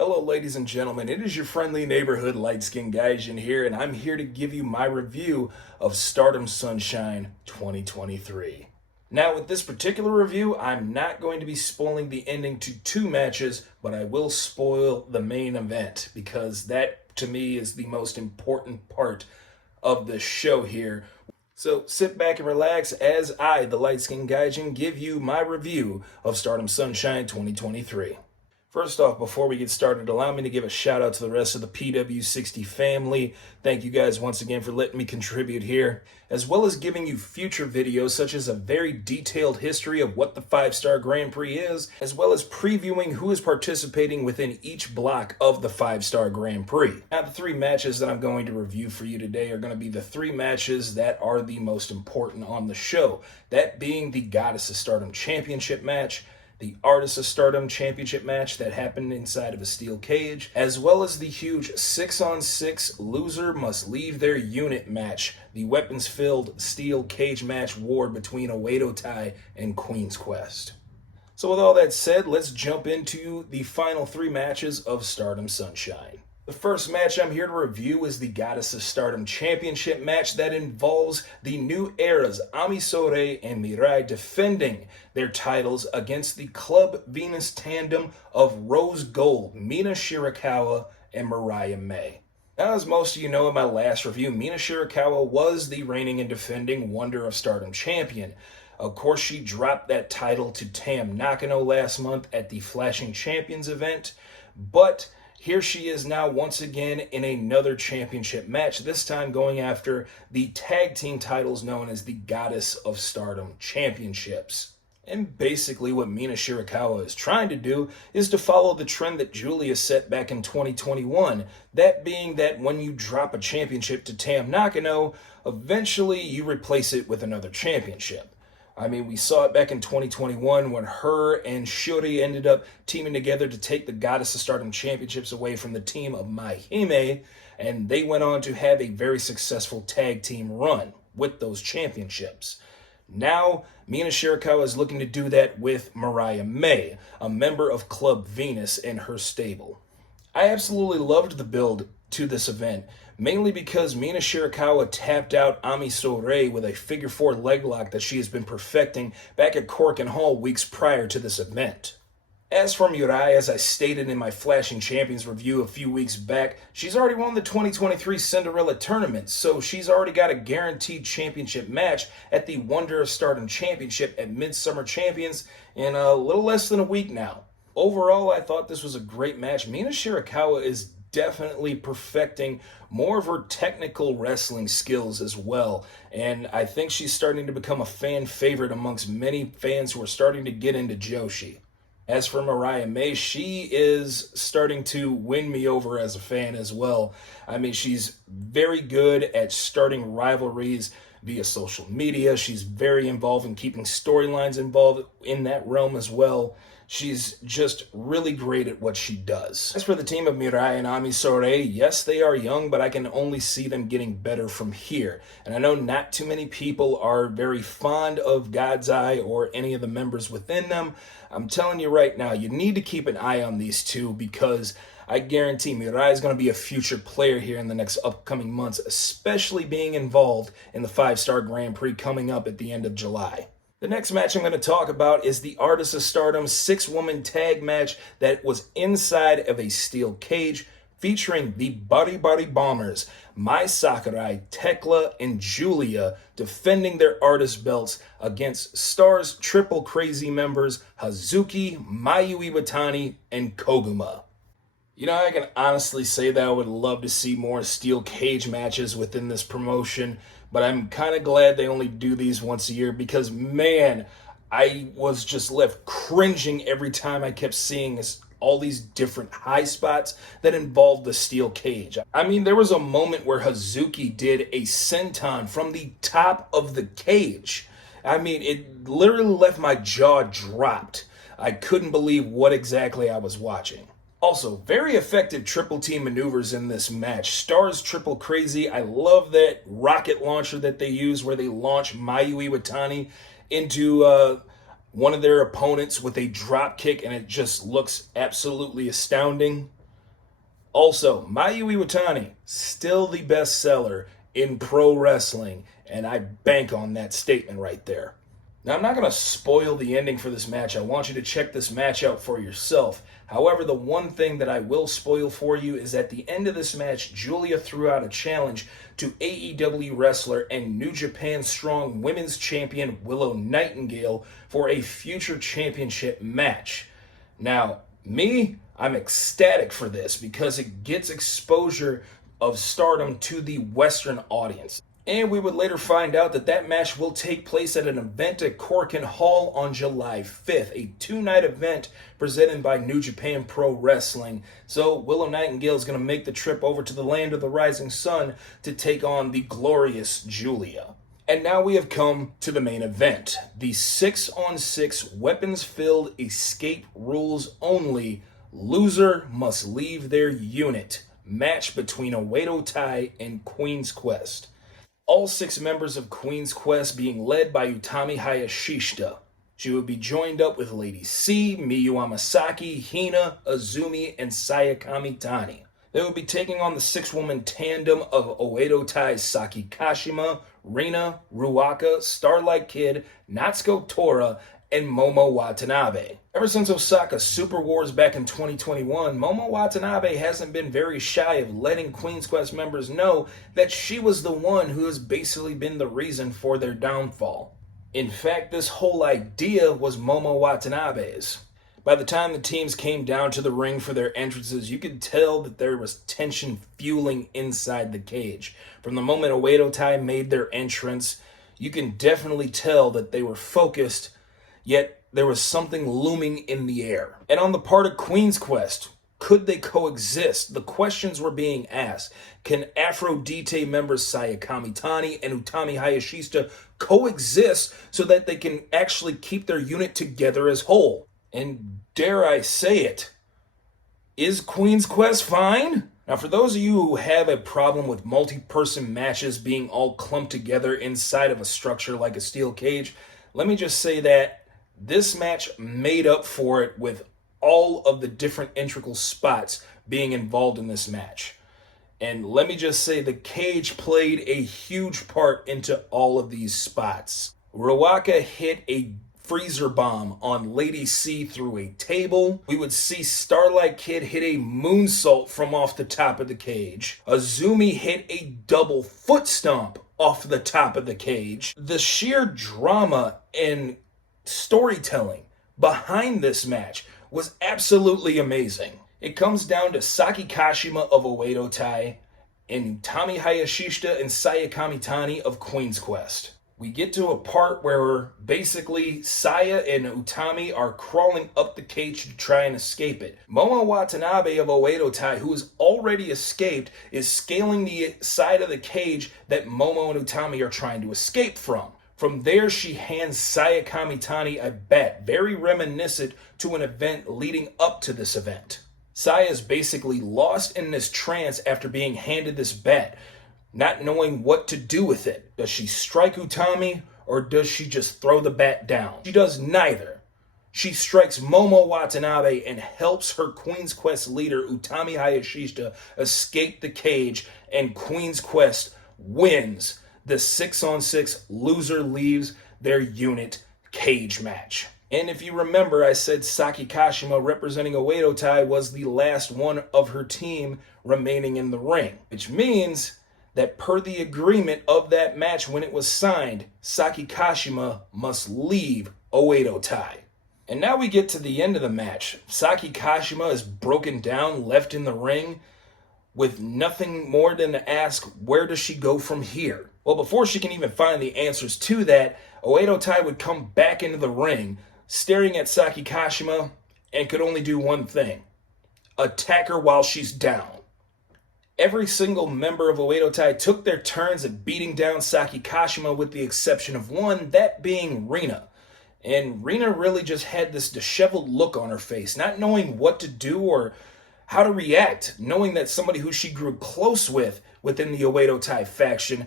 Hello ladies and gentlemen, it is your friendly neighborhood Lightskingagin here, and I'm here to give you my review of Stardom Sunshine 2023. Now with this particular review, I'm not going to be spoiling the ending to two matches, but I will spoil the main event, because that to me is the most important part of this show here. So sit back and relax as I, the Lightskingagin, give you my review of Stardom Sunshine 2023. First off, before we get started, allow me to give a shout out to the rest of the PW60 family. Thank you guys once again for letting me contribute here, as well as giving you future videos such as a very detailed history of what the 5-Star Grand Prix is, as well as previewing who is participating within each block of the 5-Star Grand Prix. Now, the three matches that I'm going to review for you today are going to be the three matches that are the most important on the show. That being the Goddess of Stardom Championship match, the Artist of Stardom Championship match that happened inside of a steel cage, as well as the huge 6-on-6 loser must leave their unit match, the weapons-filled steel cage match war between Oedo Tai and Queen's Quest. So with all that said, let's jump into the final three matches of Stardom Sunshine. The first match I'm here to review is the Goddess of Stardom Championship match that involves the New Era's Ami Sourei and Mirai defending their titles against the Club Venus tandem of Rose Gold, Mina Shirakawa and Mariah May. Now, as most of you know in my last review, Mina Shirakawa was the reigning and defending Wonder of Stardom champion. Of course, she dropped that title to Tam Nakano last month at the Flashing Champions event, but here she is now once again in another championship match, this time going after the tag team titles known as the Goddess of Stardom Championships. And basically what Mina Shirakawa is trying to do is to follow the trend that Julia set back in 2021, that being that when you drop a championship to Tam Nakano, eventually you replace it with another championship. I mean, we saw it back in 2021 when her and Shuri ended up teaming together to take the Goddess of Stardom Championships away from the team of Mai Hime, and they went on to have a very successful tag team run with those championships. Now, Mina Shirakawa is looking to do that with Mariah May, a member of Club Venus and her stable. I absolutely loved the build to this event, mainly because Mina Shirakawa tapped out Ami Sourei with a figure 4 leg lock that she has been perfecting back at Cork and Hall weeks prior to this event. As for Mirai, as I stated in my Flashing Champions review a few weeks back, she's already won the 2023 Cinderella tournament, so she's already got a guaranteed championship match at the Wonder of Stardom Championship at Midsummer Champions in a little less than a week now. Overall, I thought this was a great match. Mina Shirakawa is definitely perfecting more of her technical wrestling skills as well, and I think she's starting to become a fan favorite amongst many fans who are starting to get into Joshi. As for Mariah May, she is starting to win me over as a fan as well. I mean, she's very good at starting rivalries via social media. She's very involved in keeping storylines involved in that realm as well. She's just really great at what she does. As for the team of Mirai and Ami Sourei, yes, they are young, but I can only see them getting better from here. And I know not too many people are very fond of God's Eye or any of the members within them. I'm telling you right now, you need to keep an eye on these two, because I guarantee Mirai is going to be a future player here in the next upcoming months, especially being involved in the 5-Star Grand Prix coming up at the end of July. The next match I'm going to talk about is the Artist of Stardom 6-woman tag match that was inside of a steel cage featuring the Bari Bombers, Mai Sakurai, Tekla, and Julia defending their artist belts against Star's Triple Crazy members Hazuki, Mayu Iwatani, and Koguma. You know, I can honestly say that I would love to see more steel cage matches within this promotion, but I'm kind of glad they only do these once a year, because, man, I was just left cringing every time I kept seeing all these different high spots that involved the steel cage. I mean, there was a moment where Hazuki did a senton from the top of the cage. I mean, it literally left my jaw dropped. I couldn't believe what exactly I was watching. Also, very effective triple team maneuvers in this match. Star's Triple Crazy, I love that rocket launcher that they use where they launch Mayu Iwatani into one of their opponents with a drop kick, and it just looks absolutely astounding. Also, Mayu Iwatani, still the best seller in pro wrestling, and I bank on that statement right there. Now, I'm not going to spoil the ending for this match. I want you to check this match out for yourself. However, the one thing that I will spoil for you is at the end of this match, Julia threw out a challenge to AEW wrestler and New Japan Strong Women's Champion Willow Nightingale for a future championship match. Now, I'm ecstatic for this because it gets exposure of Stardom to the Western audience. And we would later find out that that match will take place at an event at Korakuen Hall on July 5th, a two-night event presented by New Japan Pro Wrestling. So Willow Nightingale is going to make the trip over to the land of the rising sun to take on the glorious Julia. And now we have come to the main event, the 6-on-6 weapons-filled escape rules only, loser must leave their unit match between Oedo Tai and Queen's Quest. All 6 members of Queen's Quest being led by Utami Hayashishita. She would be joined up with Lady C, Miyu Amasaki, Hina, Azumi, and Sayakami Tani. They would be taking on the 6-woman tandem of Oedo Tai's Saki Kashima, Rina, Ruaka, Starlight Kid, Natsuko Tora, and Momo Watanabe. Ever since Osaka Super Wars back in 2021, Momo Watanabe hasn't been very shy of letting Queen's Quest members know that she was the one who has basically been the reason for their downfall. In fact, this whole idea was Momo Watanabe's. By the time the teams came down to the ring for their entrances, you could tell that there was tension fueling inside the cage. From the moment Oedo Tai made their entrance, you can definitely tell that they were focused, yet there was something looming in the air. And on the part of Queen's Quest, could they coexist? The questions were being asked. Can Aphrodite members Sayakami Tani and Utami Hayashishita coexist so that they can actually keep their unit together as whole? And dare I say it, is Queen's Quest fine? Now, for those of you who have a problem with multi-person matches being all clumped together inside of a structure like a steel cage, let me just say that this match made up for it with all of the different integral spots being involved in this match. And let me just say the cage played a huge part into all of these spots. Ruaka hit a freezer bomb on Lady C through a table. We would see Starlight Kid hit a moonsault from off the top of the cage. Azumi hit a double foot stomp off the top of the cage. The sheer drama and storytelling behind this match was absolutely amazing. It comes down to Saki Kashima of Oedo Tai and Utami Hayashishita and Sayakami Tani of Queen's Quest. We get to a part where basically Saya and Utami are crawling up the cage to try and escape it. Momo Watanabe of Oedo Tai, who has already escaped, is scaling the side of the cage that Momo and Utami are trying to escape from. From there, she hands Sayakami Tani a bat, very reminiscent to an event leading up to this event. Saya is basically lost in this trance after being handed this bat, not knowing what to do with it. Does she strike Utami, or does she just throw the bat down? She does neither. She strikes Momo Watanabe and helps her Queen's Quest leader, Utami Hayashishita, escape the cage, and Queen's Quest wins the 6-on-6 loser leaves their unit cage match. And if you remember, I said Saki Kashima, representing Oedo Tai, was the last one of her team remaining in the ring, which means that per the agreement of that match when it was signed, Saki Kashima must leave Oedo Tai. And now we get to the end of the match. Saki Kashima is broken down, left in the ring, with nothing more than to ask, where does she go from here? Well, before she can even find the answers to that, Oedo Tai would come back into the ring, staring at Saki Kashima, and could only do one thing: attack her while she's down. Every single member of Oedo Tai took their turns at beating down Saki Kashima with the exception of one, that being Rina. And Rina really just had this disheveled look on her face, not knowing what to do or how to react, knowing that somebody who she grew close with within the Oedo Tai faction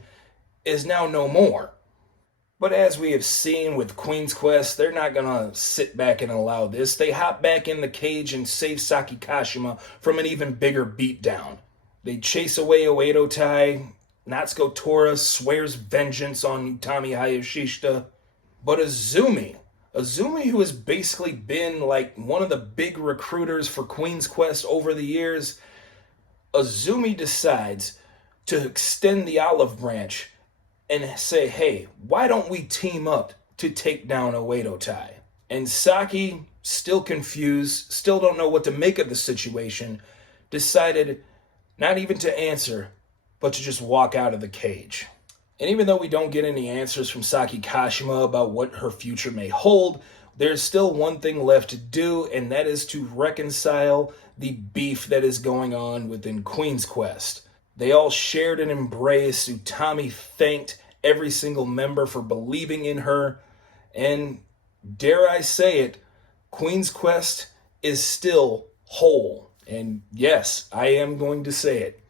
is now no more. But as we have seen with Queen's Quest, they're not going to sit back and allow this. They hop back in the cage and save Saki Kashima from an even bigger beatdown. They chase away Oedo Tai. Natsuko Tora swears vengeance on Utami Hayashishita. But Azumi, who has basically been like one of the big recruiters for Queen's Quest over the years, Azumi decides to extend the olive branch and say, hey, why don't we team up to take down Oedo Tai? And Saki, still confused, still don't know what to make of the situation, decided not even to answer, but to just walk out of the cage. And even though we don't get any answers from Saki Kashima about what her future may hold, there's still one thing left to do, and that is to reconcile the beef that is going on within Queen's Quest. They all shared an embrace. Utami thanked every single member for believing in her. And dare I say it, Queen's Quest is still whole. And yes, I am going to say it.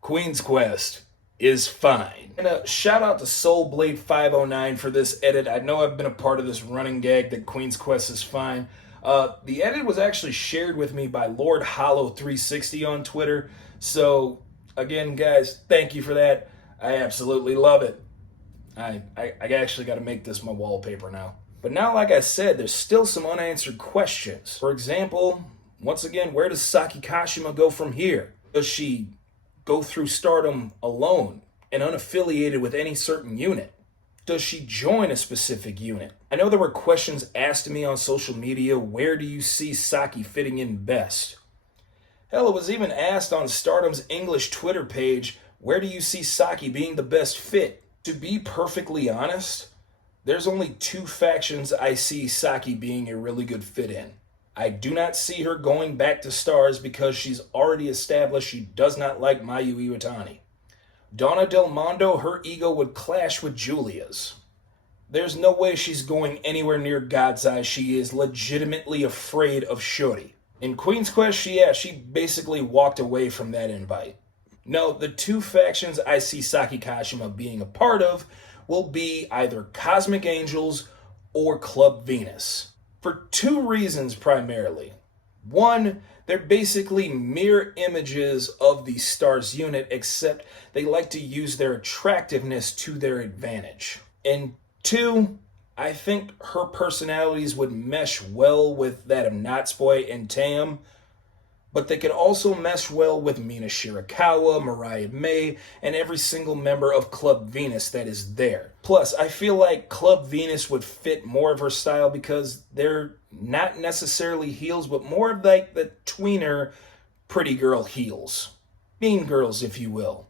Queen's Quest is fine. And a shout out to Soulblade509 for this edit. I know I've been a part of this running gag that Queen's Quest is fine. The edit was actually shared with me by Lord Hollow 360 on Twitter. So again, guys, thank you for that. I absolutely love it. I actually got to make this my wallpaper now. But now, like I said, there's still some unanswered questions. For example, once again, where does Saki Kashima go from here? Does she go through Stardom alone and unaffiliated with any certain unit? Does she join a specific unit? I know there were questions asked to me on social media, where do you see Saki fitting in best? Hell, it was even asked on Stardom's English Twitter page, where do you see Saki being the best fit? To be perfectly honest, there's only two factions I see Saki being a really good fit in. I do not see her going back to Stars because she's already established she does not like Mayu Iwatani. Donna Del Mondo, her ego would clash with Julia's. There's no way she's going anywhere near God's Eye. She is legitimately afraid of Shuri. In Queen's Quest, she basically walked away from that invite. No, the two factions I see Saki Kashima being a part of will be either Cosmic Angels or Club Venus. For two reasons primarily. One, they're basically mirror images of the Stars unit, except they like to use their attractiveness to their advantage. And two, I think her personalities would mesh well with that of Natsupoi and Tam, but they could also mesh well with Mina Shirakawa, Mariah May, and every single member of Club Venus that is there. Plus, I feel like Club Venus would fit more of her style because they're not necessarily heels, but more of like the tweener pretty girl heels. Mean girls, if you will.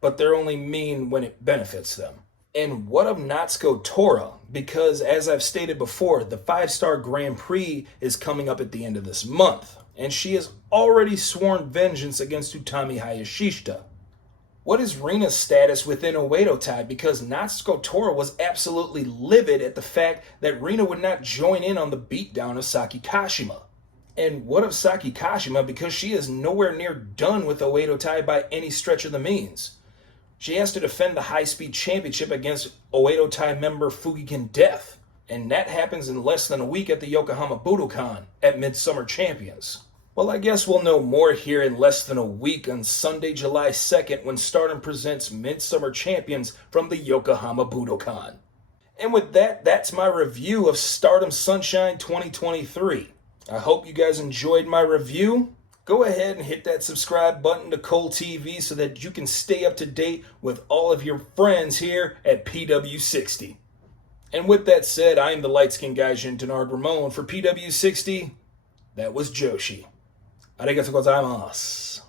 But they're only mean when it benefits them. And what of Natsuko Tora? Because as I've stated before, the 5-star Grand Prix is coming up at the end of this month. And she has already sworn vengeance against Utami Hayashishita. What is Rina's status within Oedo Tai? Because Natsuko Tora was absolutely livid at the fact that Rina would not join in on the beatdown of Saki Kashima. And what of Saki Kashima? Because she is nowhere near done with Oedo Tai by any stretch of the means. She has to defend the high-speed championship against Oedo Tai member Fukigen Death. And that happens in less than a week at the Yokohama Budokan at Midsummer Champions. Well, I guess we'll know more here in less than a week on Sunday, July 2nd, when Stardom presents Midsummer Champions from the Yokohama Budokan. And with that, that's my review of Stardom Sunshine 2023. I hope you guys enjoyed my review. Go ahead and hit that subscribe button to Cole TV so that you can stay up to date with all of your friends here at PW60. And with that said, I am the Lightskingagin Denard Ramon for PW60. That was Joshi. Arigatou gozaimasu.